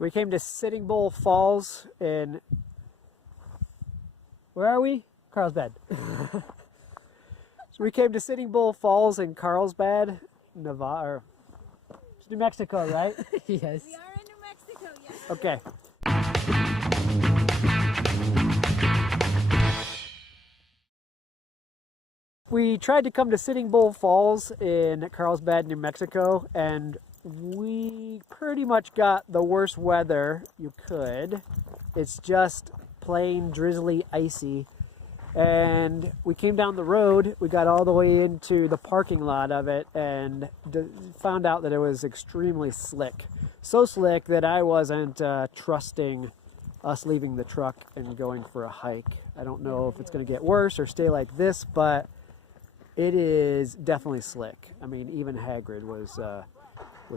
So we came to Sitting Bull Falls in, where are we? Carlsbad. So we came to Sitting Bull Falls in Carlsbad, Nevada, or New Mexico, right? Yes. We are in New Mexico, yes. Okay. We tried to come to Sitting Bull Falls in Carlsbad, New Mexico, and we pretty much got the worst weather you could. It's just plain drizzly, icy. And we came down the road, we got all the way into the parking lot of it and found out that it was extremely slick. So slick that I wasn't trusting us leaving the truck and going for a hike. I don't know if it's going to get worse or stay like this, but it is definitely slick. I mean, even Hagrid was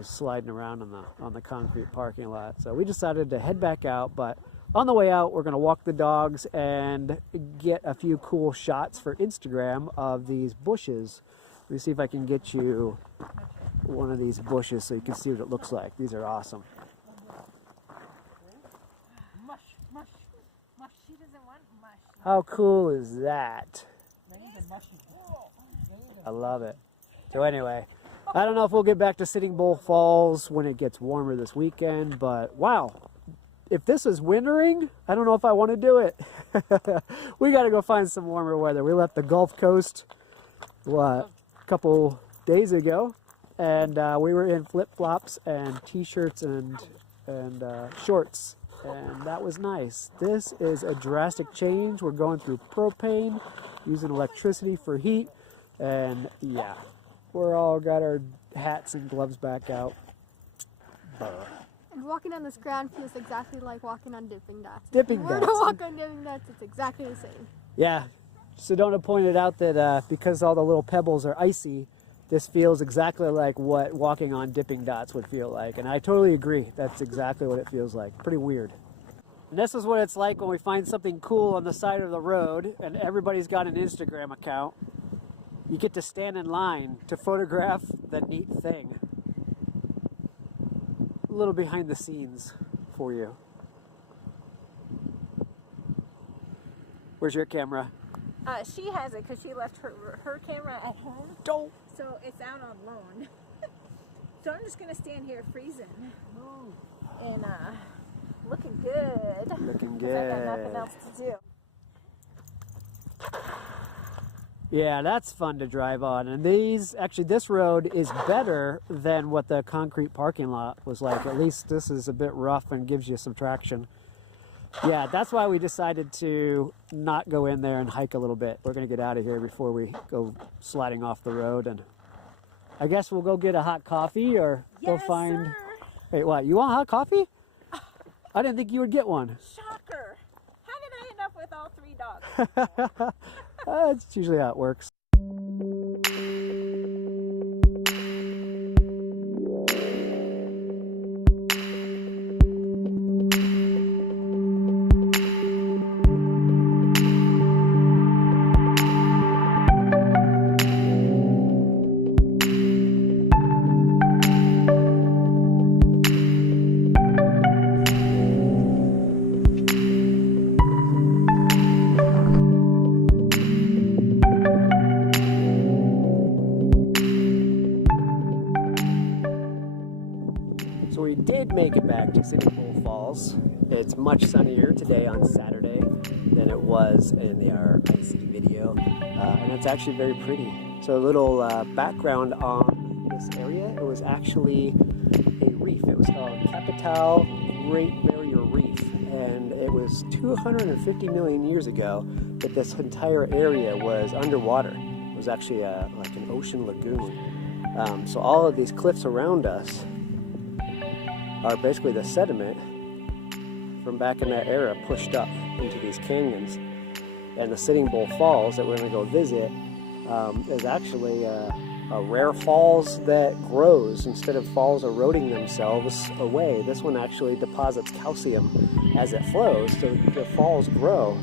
sliding around on the concrete parking lot. So we decided to head back out, but on the way out, we're going to walk the dogs and get a few cool shots for Instagram of these bushes. Let me see if I can get you one of these bushes so you can see what it looks like. These are awesome. Mush, mush, mush. She doesn't want mush. How cool is that? I love it. So anyway, I don't know if we'll get back to Sitting Bull Falls when it gets warmer this weekend, but wow. If this is wintering, I don't know if I want to do it. We got to go find some warmer weather. We left the Gulf Coast, a couple days ago, and we were in flip-flops and t-shirts and shorts, and that was nice. This is a drastic change. We're going through propane, using electricity for heat, and yeah, we're all got our hats and gloves back out. And walking on this ground feels exactly like walking on dipping dots. Dipping If you were dots. to walk on dipping dots, it's exactly the same. Yeah, Sedona pointed out that because all the little pebbles are icy, this feels exactly like what walking on dipping dots would feel like. And I totally agree. That's exactly what it feels like. Pretty weird. And this is what it's like when we find something cool on the side of the road and everybody's got an Instagram account. You get to stand in line to photograph the neat thing. A little behind the scenes for you. Where's your camera? She has it because she left her camera at home. Don't. So it's out on loan. So I'm just going to stand here freezing. And looking good. Looking 'cause I got nothing good. else to do. Yeah, that's fun to drive on. And this road is better than what the concrete parking lot was like. At least this is a bit rough and gives you some traction. Yeah, that's why we decided to not go in there and hike a little bit. We're going to get out of here before we go sliding off the road. And I guess we'll go get a hot coffee or go find... Sir. Wait, what? You want hot coffee? I didn't think you would get one. Shocker. How did I end up with all 3 dogs? That's usually how it works. So we did make it back to Sitting Bull Falls. It's much sunnier today on Saturday than it was in our icy video, and it's actually very pretty. So a little background on this area, it was actually a reef. It was called Capital Great Barrier Reef, and it was 250 million years ago that this entire area was underwater. It was actually like an ocean lagoon. So all of these cliffs around us are basically the sediment from back in that era pushed up into these canyons. And the Sitting Bull Falls that we're going to go visit is actually a rare falls that grows instead of falls eroding themselves away. This one actually deposits calcium as it flows, so the falls grow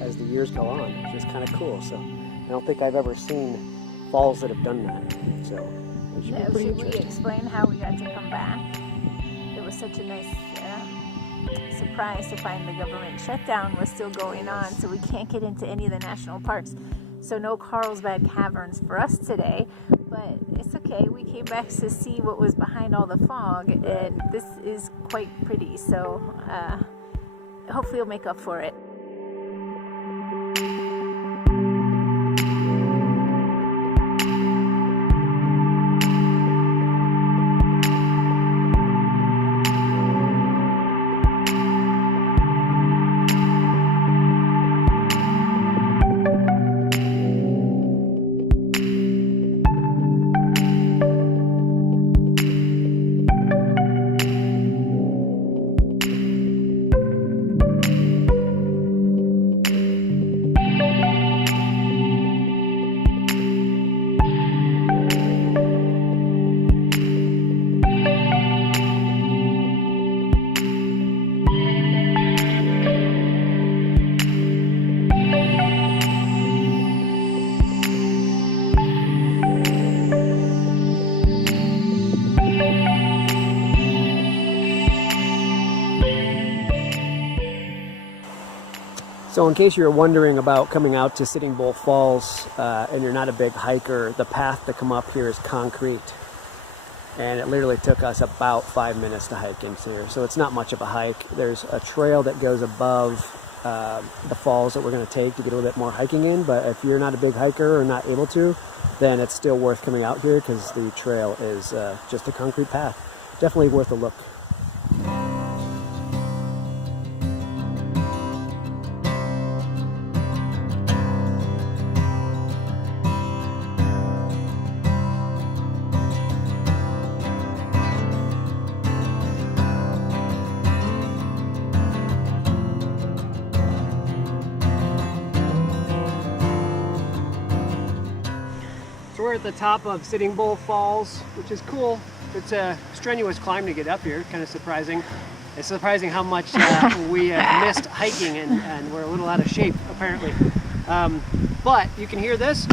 as the years go on, which is kind of cool. So I don't think I've ever seen falls that have done that. So it should be pretty Should we interesting. explain how we got to come back? It was such a nice surprise to find the government shutdown was still going on, so we can't get into any of the national parks. So no Carlsbad caverns for us today, but it's okay. We came back to see what was behind all the fog, and this is quite pretty, so hopefully it'll make up for it. So in case you're wondering about coming out to Sitting Bull Falls and you're not a big hiker, the path to come up here is concrete. And it literally took us about 5 minutes to hike into here. So it's not much of a hike. There's a trail that goes above the falls that we're going to take to get a little bit more hiking in. But if you're not a big hiker or not able to, then it's still worth coming out here because the trail is just a concrete path. Definitely worth a look. So we're at the top of Sitting Bull Falls, which is cool. It's a strenuous climb to get up here, kind of surprising. It's surprising how much we have missed hiking and we're a little out of shape, apparently. But you can hear this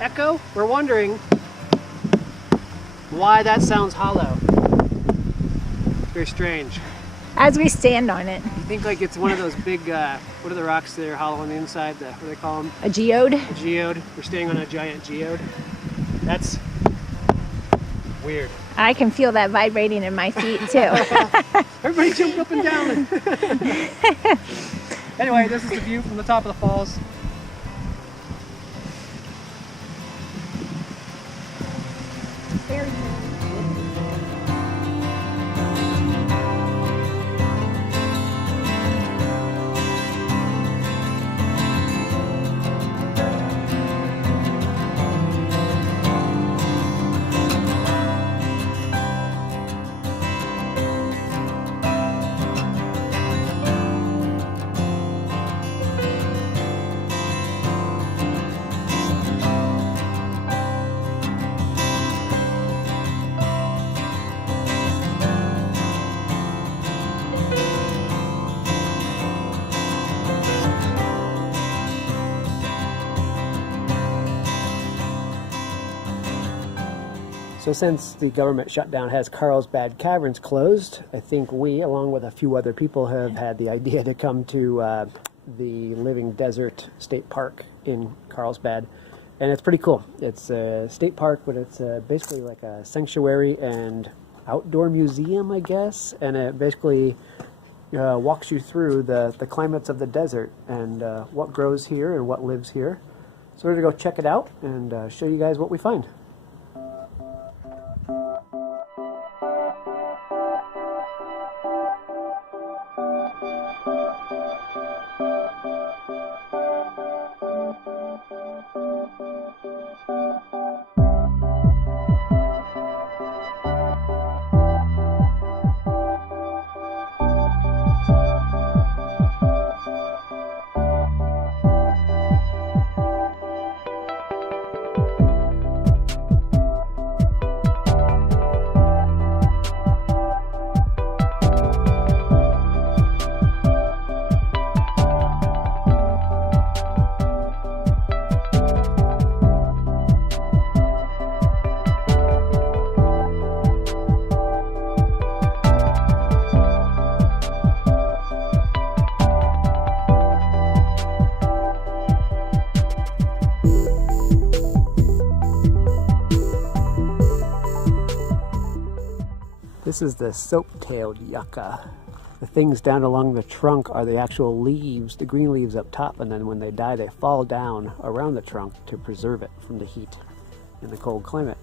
echo. We're wondering why that sounds hollow. It's very strange. As we stand on it. You think like it's one of those big, what are the rocks that are hollow on the inside? What do they call them? A geode? A geode. We're staying on a giant geode. That's weird. I can feel that vibrating in my feet too. Everybody jumped up and down. Anyway, this is the view from the top of the falls. Very cool. So since the government shutdown has Carlsbad Caverns closed, I think we, along with a few other people, have had the idea to come to the Living Desert State Park in Carlsbad. And it's pretty cool. It's a state park, but it's basically like a sanctuary and outdoor museum, I guess. And it basically walks you through the climates of the desert and what grows here and what lives here. So we're going to go check it out and show you guys what we find. This is the soap-tailed yucca. The things down along the trunk are the actual leaves, the green leaves up top, and then when they die they fall down around the trunk to preserve it from the heat in the cold climate.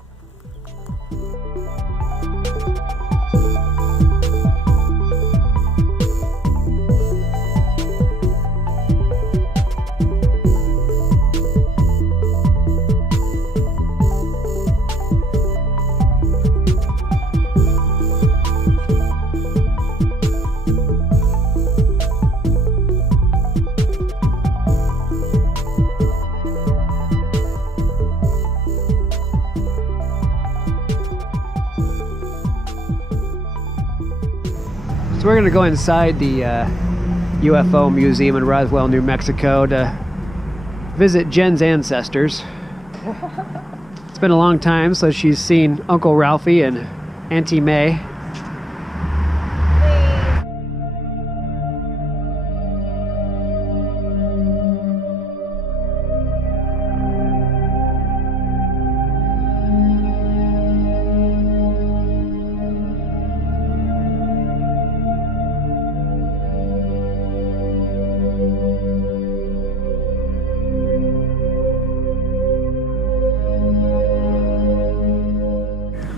So we're going to go inside the UFO Museum in Roswell, New Mexico to visit Jen's ancestors. It's been a long time, so she's seen Uncle Ralphie and Auntie May.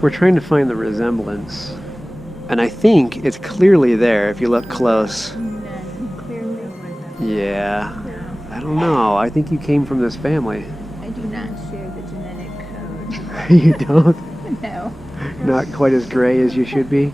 We're trying to find the resemblance, and I think it's clearly there if you look close. Yeah, I don't know. I think you came from this family. I do not share the genetic code. You don't? No. Not quite as gray as you should be?